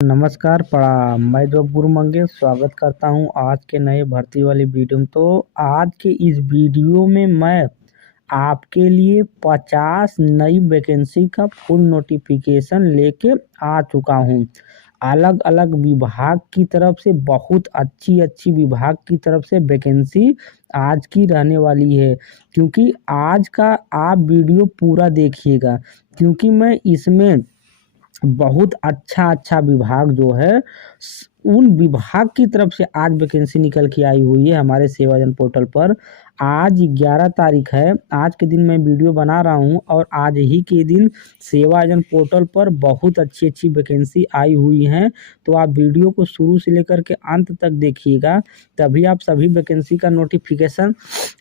नमस्कार प्रणाम। मैं जॉब गुरु मंगेश स्वागत करता हूं आज के नए भर्ती वाली वीडियो में। तो आज के इस वीडियो में मैं आपके लिए 50 नई वैकेंसी का फुल नोटिफिकेशन लेके आ चुका हूं। अलग अलग विभाग की तरफ से बहुत अच्छी अच्छी विभाग की तरफ से वैकेंसी आज की रहने वाली है, क्योंकि आज का आप वीडियो पूरा देखिएगा, क्योंकि मैं इसमें बहुत अच्छा अच्छा विभाग जो है उन विभाग की तरफ से आज वैकेंसी निकल के आई हुई है हमारे सेवाजन पोर्टल पर। आज 11 तारीख है। आज के दिन मैं वीडियो बना रहा हूं और आज ही के दिन सेवाजन पोर्टल पर बहुत अच्छी अच्छी वैकेंसी आई हुई हैं। तो आप वीडियो को शुरू से लेकर के अंत तक देखिएगा, तभी आप सभी वैकेंसी का नोटिफिकेशन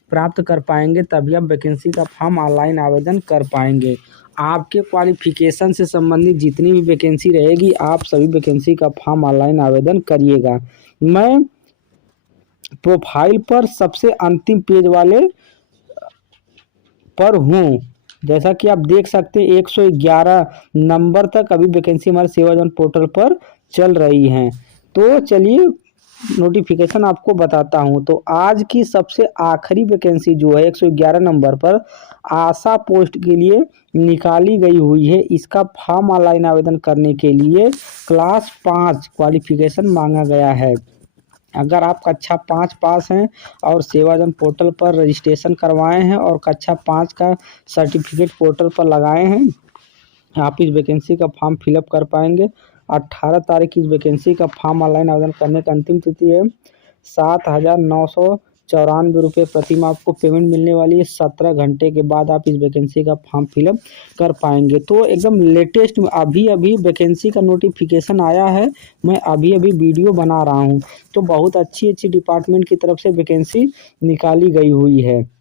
प्राप्त कर पाएंगे, तभी आप वैकेंसी का फॉर्म ऑनलाइन आवेदन कर पाएंगे। आपके क्वालिफिकेशन से संबंधित जितनी भी वैकेंसी रहेगी, आप सभी वैकेंसी का फॉर्म ऑनलाइन आवेदन करिएगा। मैं प्रोफाइल पर सबसे अंतिम पेज वाले पर हूँ। जैसा कि आप देख सकते हैं 111 नंबर तक अभी वैकेंसी हमारे सेवाजन पोर्टल पर चल रही हैं। तो चलिए नोटिफिकेशन आपको बताता हूं। तो आज की सबसे आखिरी वैकेंसी जो है 111 नंबर पर आशा पोस्ट के लिए निकाली गई हुई है। इसका फॉर्म ऑनलाइन आवेदन करने के लिए क्लास 5 क्वालिफिकेशन मांगा गया है। अगर आप कक्षा 5 पास हैं और सेवाजन पोर्टल पर रजिस्ट्रेशन करवाए हैं और कक्षा 5 का सर्टिफिकेट पोर्टल पर लगाए हैं, आप इस वैकेंसी का फॉर्म फिलअप कर पाएंगे। 18 तारीख की इस वैकेंसी का फॉर्म ऑनलाइन आवेदन करने का अंतिम तिथि है। 7,994 प्रति माह आपको पेमेंट मिलने वाली है। 17 घंटे के बाद आप इस वैकेंसी का फॉर्म फिलअप कर पाएंगे। तो एकदम लेटेस्ट अभी अभी वैकेंसी का नोटिफिकेशन आया है, मैं अभी अभी वीडियो बना रहा हूँ। तो बहुत अच्छी अच्छी डिपार्टमेंट की तरफ से वैकेंसी निकाली गई हुई है।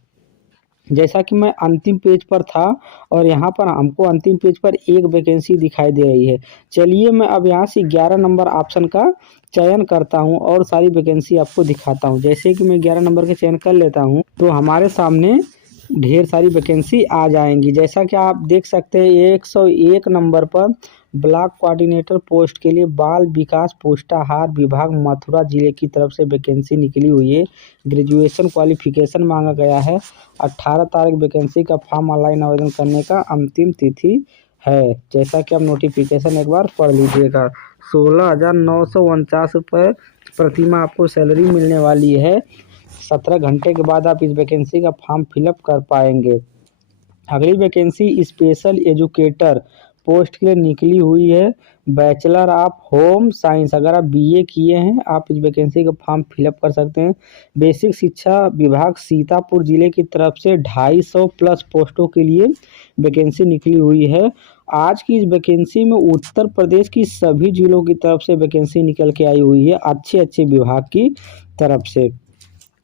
जैसा कि मैं अंतिम पेज पर था और यहाँ पर हमको अंतिम पेज पर एक वैकेंसी दिखाई दे रही है। चलिए मैं अब यहाँ से 11 नंबर ऑप्शन का चयन करता हूँ और सारी वैकेंसी आपको दिखाता हूँ। जैसे कि मैं 11 नंबर के चयन कर लेता हूँ तो हमारे सामने ढेर सारी वैकेंसी आ जाएंगी। जैसा कि आप देख सकते हैं 101 नंबर पर ब्लॉक कोऑर्डिनेटर पोस्ट के लिए बाल विकास पोस्टाहार विभाग मथुरा जिले की तरफ से वैकेंसी निकली हुई है। ग्रेजुएशन क्वालिफिकेशन मांगा गया है। 18 तारीख वैकेंसी का फॉर्म ऑनलाइन आवेदन करने का अंतिम तिथि है। जैसा कि आप नोटिफिकेशन एक बार पढ़ लीजिएगा। 16,949 रुपये प्रति माह आपको सैलरी मिलने वाली है। 17 घंटे के बाद आप इस वैकेंसी का फॉर्म फिलअप कर पाएंगे। अगली वैकेंसी स्पेशल एजुकेटर पोस्ट के लिए निकली हुई है। बैचलर ऑफ होम साइंस, अगर आप बीए किए हैं आप इस वैकेंसी का फॉर्म फिलअप कर सकते हैं। बेसिक शिक्षा विभाग सीतापुर जिले की तरफ से 250 प्लस पोस्टों के लिए वैकेंसी निकली हुई है। आज की इस वैकेंसी में उत्तर प्रदेश की सभी जिलों की तरफ से वैकेंसी निकल के आई हुई है, अच्छे अच्छे विभाग की तरफ से।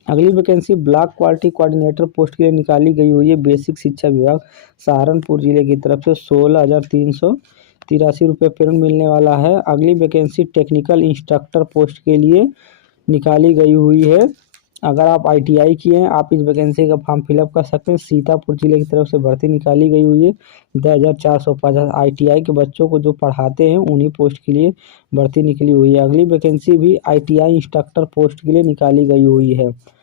अगली vacancy block quality coordinator post के लिए निकाली गई हुई है। बेसिक शिक्षा विभाग सहारनपुर जिले की तरफ से 16,383 रुपये पेमेंट मिलने वाला है। अगली वैकेंसी टेक्निकल इंस्ट्रक्टर पोस्ट के लिए निकाली गई हुई है। अगर आप आईटीआई किए हैं आप इस वैकेंसी का फॉर्म फिलअप कर सकते हैं। सीतापुर जिले की तरफ से भर्ती निकाली गई हुई है। 10,450 आईटीआई के बच्चों को जो पढ़ाते हैं उन्हीं पोस्ट के लिए भर्ती निकली हुई है। अगली वैकेंसी भी आईटीआई इंस्ट्रक्टर पोस्ट के लिए निकाली गई हुई है।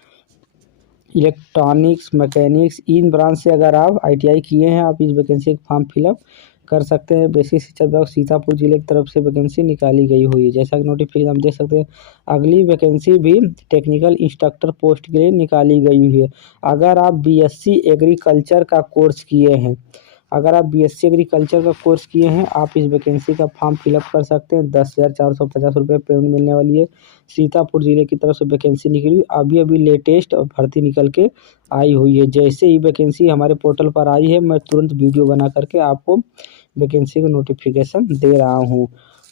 इलेक्ट्रॉनिक्स मैकेनिक्स इन ब्रांच से अगर आप आईटीआई किए हैं आप इस वैकेंसी का फॉर्म फिलअप कर सकते हैं। बेसिक शिक्षा विभाग सीतापुर जिले की तरफ से वैकेंसी निकाली गई हुई है। जैसा कि नोटिफिकेशन हम देख सकते हैं। अगली वैकेंसी भी टेक्निकल इंस्ट्रक्टर पोस्ट के लिए निकाली गई हुई है। अगर आप बीएससी एग्रीकल्चर का कोर्स किए हैं, अगर आप बीएससी एग्रीकल्चर का कोर्स किए हैं आप इस वैकेंसी का फॉर्म फिलअप कर सकते हैं। 10,450 रुपये पेमेंट मिलने वाली है। सीतापुर जिले की तरफ से वैकेंसी निकली अभी अभी लेटेस्ट भर्ती निकल के आई हुई है। जैसे ही वैकेंसी हमारे पोर्टल पर आई है मैं तुरंत वीडियो बना करके आपको वैकेंसी का नोटिफिकेशन दे रहा हूँ।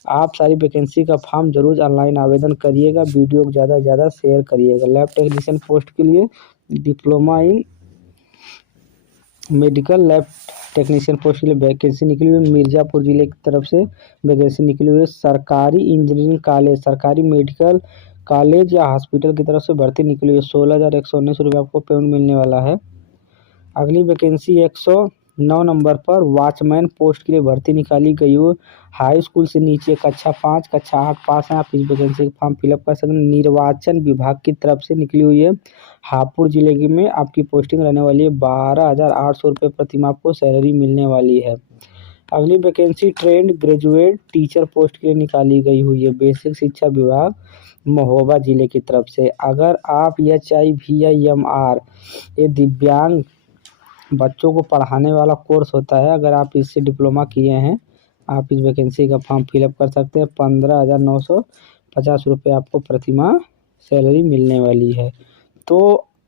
आप सारी वैकेंसी का फॉर्म जरूर ऑनलाइन आवेदन करिएगा। वीडियो को ज़्यादा से ज़्यादा शेयर करिएगा। लैब टेक्नीशियन पोस्ट के लिए diploma in medical lab technician post के लिए वैकेंसी निकली हुई है। मिर्ज़ापुर जिले की तरफ से वैकेंसी निकली हुई है। सरकारी इंजीनियरिंग कॉलेज, सरकारी मेडिकल कॉलेज या हॉस्पिटल की तरफ से भर्ती निकली हुई है। 16,119 रुपये आपको पेमेंट मिलने वाला है। अगली वैकेंसी 9 नंबर पर वॉचमैन पोस्ट के लिए भर्ती निकाली गई हो। हाई स्कूल से नीचे कक्षा 5 कक्षा 8 पास हैं, आप इस वैकेंसी का फॉर्म फिलअप कर सकते हैं। निर्वाचन विभाग की तरफ से निकली हुई है। हापुड़ जिले में आपकी पोस्टिंग रहने वाली है। 12,800 रुपये प्रतिमाह आपको सैलरी मिलने वाली है। अगली vacancy trained graduate teacher post के लिए निकाली गई हुई है। बेसिक शिक्षा विभाग महोबा जिले की तरफ से। अगर आप HIVIMR ये दिव्यांग बच्चों को पढ़ाने वाला कोर्स होता है, अगर आप इससे डिप्लोमा किए हैं, आप इस वैकेंसी का फॉर्म फिलअप कर सकते हैं। 15,950 रुपये आपको प्रतिमाह सैलरी मिलने वाली है। तो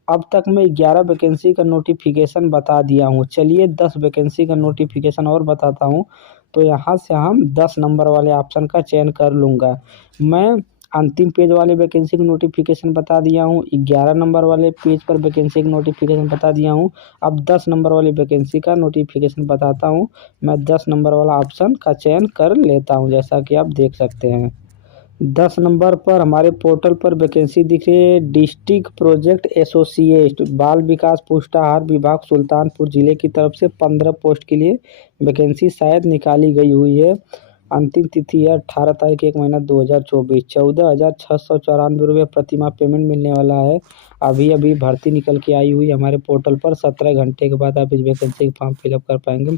अब तक मैं 11 वैकेंसी का नोटिफिकेशन बता दिया हूँ। चलिए 10 वैकेंसी का नोटिफिकेशन और बताता हूँ। तो यहाँ से हम 10 नंबर वाले ऑप्शन का चयन कर लूँगा। मैं अंतिम पेज वाले वैकेंसी का नोटिफिकेशन बता दिया हूँ। 11 नंबर वाले पेज पर वैकेंसी का नोटिफिकेशन बता दिया हूँ। अब 10 नंबर वाली वैकेंसी का नोटिफिकेशन बताता हूँ। मैं 10 नंबर वाला ऑप्शन का चयन कर लेता हूँ, जैसा कि आप देख सकते हैं। 10 नंबर पर हमारे पोर्टल पर वैकेंसी दिख रही है। डिस्ट्रिक्ट प्रोजेक्ट एसोसिएट बाल विकास पुष्टाहार विभाग सुल्तानपुर जिले की तरफ से 15 पोस्ट के लिए वैकेंसी शायद निकाली गई हुई है। अंतिम तिथि है 18 तारीख 1 महीना 2024। 14,694 रुपये प्रतिमाह पेमेंट मिलने वाला है। अभी अभी भर्ती निकल के आई हुई हमारे पोर्टल पर। 17 घंटे के बाद आप इस वैकेंसी का फॉर्म फिलअप कर पाएंगे।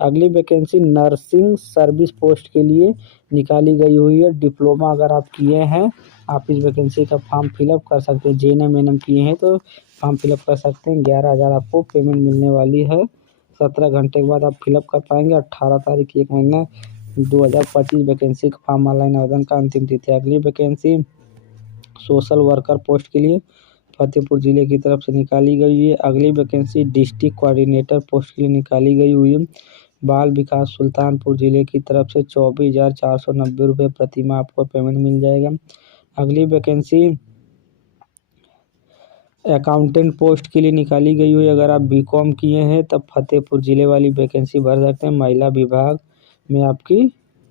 अगली वैकेंसी नर्सिंग सर्विस पोस्ट के लिए निकाली गई हुई है। डिप्लोमा अगर आप किए हैं, आप इस वैकेंसी का फॉर्म फिलअप कर सकते हैं। JNM किए हैं तो फॉर्म फिलअप कर सकते हैं। 11,000 आपको पेमेंट मिलने वाली है। 17 घंटे के बाद आप फिलअप कर पाएंगे। 18 तारीख 1 महीना 2025 वैकेंसी का फॉर्म ऑनलाइन आवेदन का अंतिम तिथि। अगली वैकेंसी सोशल वर्कर पोस्ट के लिए फतेहपुर जिले की तरफ से निकाली गई है। अगली वैकेंसी डिस्ट्रिक्ट कोऑर्डिनेटर पोस्ट के लिए निकाली गई हुई है। बाल विकास सुल्तानपुर जिले की तरफ से 24,490 रुपये प्रतिमाह आपको पेमेंट मिल जाएगा। अगली वैकेंसी अकाउंटेंट पोस्ट के लिए निकाली गई हुई है। अगर आप BCom किए हैं तब फतेहपुर जिले वाली वैकेंसी भर सकते हैं। महिला विभाग में आपकी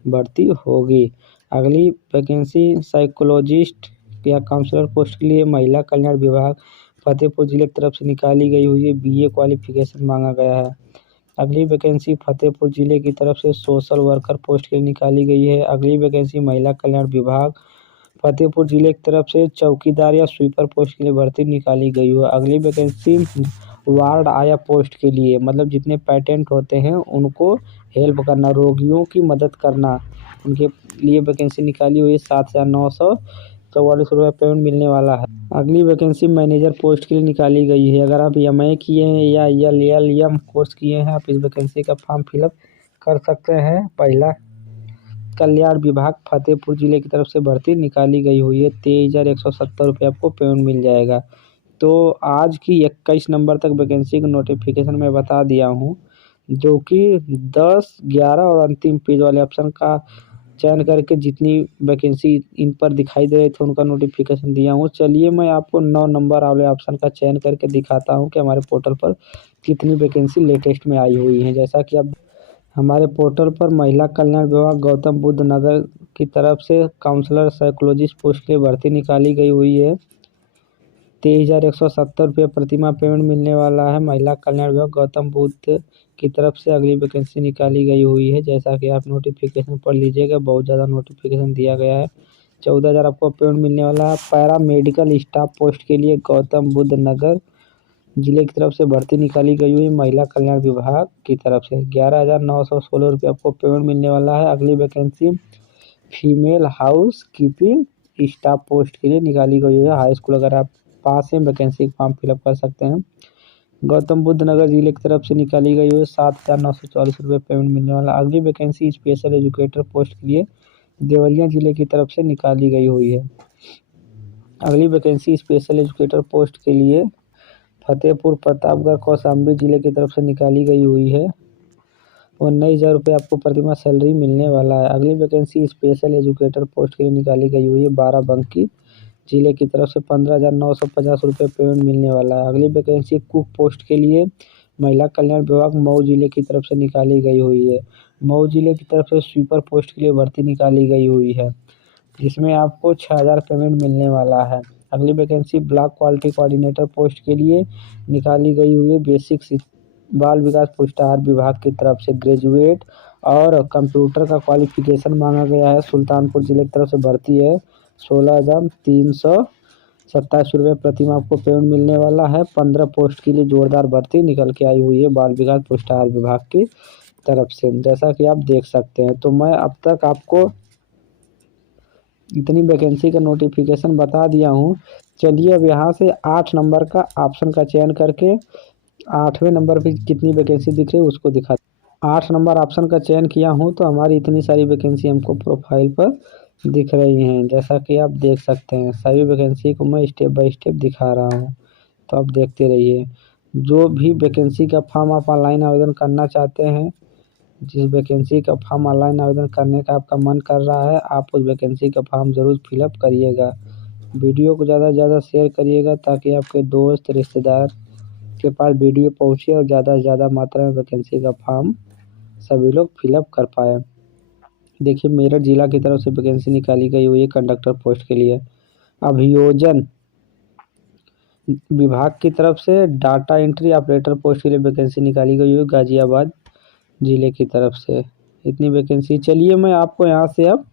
भर्ती होगी। अगली वैकेंसी साइकोलॉजिस्ट या काउंसलर पोस्ट के लिए महिला कल्याण विभाग फतेहपुर जिले की तरफ से निकाली गई हुई है। BA क्वालिफिकेशन मांगा गया है। अगली वैकेंसी फतेहपुर जिले की तरफ से सोशल वर्कर पोस्ट के लिए निकाली गई है। अगली वैकेंसी महिला कल्याण विभाग फतेहपुर जिले की तरफ से चौकीदार या स्वीपर पोस्ट के लिए भर्ती निकाली गई है। अगली वैकेंसी वार्ड आया पोस्ट के लिए, मतलब जितने पेटेंट होते हैं उनको हेल्प करना, रोगियों की मदद करना, उनके लिए वैकेंसी निकाली हुई है। 7,944 रुपये पेमेंट मिलने वाला है। अगली वैकेंसी मैनेजर पोस्ट के लिए निकाली गई है। अगर आप MA किए हैं या LLM कोर्स किए हैं, आप इस वैकेंसी का फॉर्म फिलअप कर सकते हैं। पहला कल्याण विभाग फतेहपुर जिले की तरफ से भर्ती निकाली गई हुई है। 23,170 रुपये आपको पेमेंट मिल जाएगा। तो आज की 21 नंबर तक वैकेंसी का नोटिफिकेशन मैं बता दिया हूँ, जो कि 10, 11 और अंतिम पेज वाले ऑप्शन का चयन करके जितनी वैकेंसी इन पर दिखाई दे रहे थे उनका नोटिफिकेशन दिया हूँ। चलिए मैं आपको 9 नंबर वाले ऑप्शन का चयन करके दिखाता हूँ कि हमारे पोर्टल पर कितनी वैकेंसी लेटेस्ट में आई हुई है। जैसा कि आप हमारे पोर्टल पर महिला कल्याण विभाग गौतम बुद्ध नगर की तरफ से काउंसलर साइकोलॉजिस्ट पोस्ट के लिए भर्ती निकाली गई हुई है। 23,170 रुपये प्रतिमाह पेमेंट मिलने वाला है। महिला कल्याण विभाग गौतम बुद्ध की तरफ से अगली वैकेंसी निकाली गई हुई है। जैसा कि आप नोटिफिकेशन पढ़ लीजिएगा, बहुत ज़्यादा नोटिफिकेशन दिया गया है। 14,000 आपको पेमेंट मिलने वाला है। पैरा मेडिकल स्टाफ पोस्ट के लिए गौतम बुद्ध नगर जिले की तरफ से भर्ती निकाली गई हुई महिला कल्याण विभाग की तरफ से 11,916 रुपये आपको पेमेंट मिलने वाला है। अगली vacancy female house keeping staff post के लिए निकाली गई है। हाई स्कूल अगर आप पास हैं, वैकेंसी फॉर्म फिलअप कर सकते हैं। गौतम बुद्ध नगर जिले की तरफ से निकाली गई हुई 7,944 रुपये पेमेंट मिलने वाला। अगली वैकेंसी स्पेशल एजुकेटर पोस्ट के लिए देवरिया जिले की तरफ से निकाली गई हुई है। अगली वैकेंसी स्पेशल एजुकेटर पोस्ट के लिए फतेहपुर प्रतापगढ़ कौशाम्बी जिले की तरफ से निकाली गई हुई है। 19,000 रुपये आपको प्रतिमाह सैलरी मिलने वाला है। अगली वैकेंसी स्पेशल एजुकेटर पोस्ट के लिए निकाली गई हुई है। बाराबंकी जिले की तरफ से 15,950 रुपये पेमेंट मिलने वाला है। अगली वैकेंसी कुक पोस्ट के लिए महिला कल्याण विभाग मऊ जिले की तरफ से निकाली गई हुई है। मऊ जिले की तरफ से स्वीपर पोस्ट के लिए भर्ती निकाली गई हुई है, जिसमें आपको 6,000 पेमेंट मिलने वाला है। अगली vacancy block quality coordinator post के लिए निकाली गई हुई है। बेसिक बाल विकास पुष्टाहार विभाग की तरफ से ग्रेजुएट और कंप्यूटर का क्वालिफिकेशन मांगा गया है। सुल्तानपुर जिले की तरफ से भर्ती है। 16,327 प्रति माह आपको पेमेंट मिलने वाला है। 15 पोस्ट के लिए जोरदार भर्ती निकल के आई हुई है बाल विकास पुष्टाहार विभाग की तरफ से, जैसा कि आप देख सकते हैं। तो मैं अब तक आपको इतनी वैकेंसी का नोटिफिकेशन बता दिया हूँ। चलिए अब यहाँ से 8 नंबर का ऑप्शन का चयन करके 8वें नंबर पे कितनी वैकेंसी दिख रही है उसको दिखा। 8 नंबर ऑप्शन का चयन किया हूँ तो हमारी इतनी सारी वैकेंसी हमको प्रोफाइल पर दिख रही हैं, जैसा कि आप देख सकते हैं। सभी वैकेंसी को मैं स्टेप बाय स्टेप दिखा रहा हूँ, तो आप देखते रहिए। जो भी वैकेंसी का फॉर्म आप ऑनलाइन आवेदन करना चाहते हैं, जिस वैकेंसी का फॉर्म ऑनलाइन आवेदन करने का आपका मन कर रहा है, आप उस वैकेंसी का फॉर्म ज़रूर फिलअप करिएगा। वीडियो को ज़्यादा से ज़्यादा शेयर करिएगा ताकि आपके दोस्त रिश्तेदार के पास वीडियो पहुँचे और ज़्यादा से ज़्यादा मात्रा में वैकेंसी का फॉर्म सभी लोग फिलअप कर पाए। देखिए मेरठ जिला की तरफ से वैकेंसी निकाली गई हुई है कंडक्टर पोस्ट के लिए। अभियोजन विभाग की तरफ से डाटा एंट्री ऑपरेटर पोस्ट के लिए वैकेंसी निकाली गई है गाजियाबाद जिले की तरफ से। इतनी वैकेंसी। चलिए मैं आपको यहाँ से अब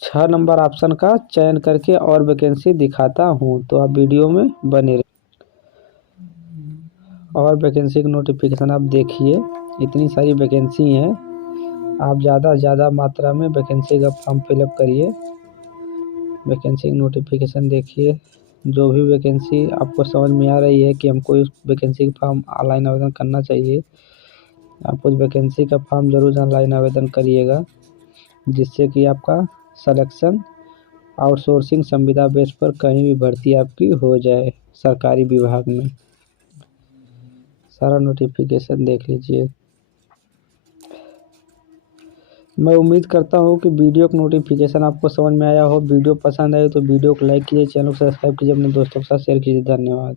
6 नंबर ऑप्शन का चयन करके और वैकेंसी दिखाता हूँ, तो आप वीडियो में बने रहिए। और वैकेंसी का नोटिफिकेशन आप देखिए, इतनी सारी वैकेंसी हैं। आप ज़्यादा से ज़्यादा मात्रा में वैकेंसी का फॉर्म फिलअप करिए। वैकेंसी का नोटिफिकेशन देखिए। जो भी वैकेंसी आपको समझ में आ रही है कि हमको इस वैकेंसी का फॉर्म ऑनलाइन आवेदन करना चाहिए, आप उस वैकेंसी का फॉर्म ज़रूर ऑनलाइन आवेदन करिएगा, जिससे कि आपका सिलेक्शन आउटसोर्सिंग संविदा बेस पर कहीं भी भर्ती आपकी हो जाए सरकारी विभाग में। सारा नोटिफिकेशन देख लीजिए। मैं उम्मीद करता हूँ कि वीडियो का नोटिफिकेशन आपको समझ में आया हो। वीडियो पसंद आए तो वीडियो को लाइक कीजिए, चैनल को सब्सक्राइब कीजिए, अपने दोस्तों के साथ शेयर कीजिए। धन्यवाद।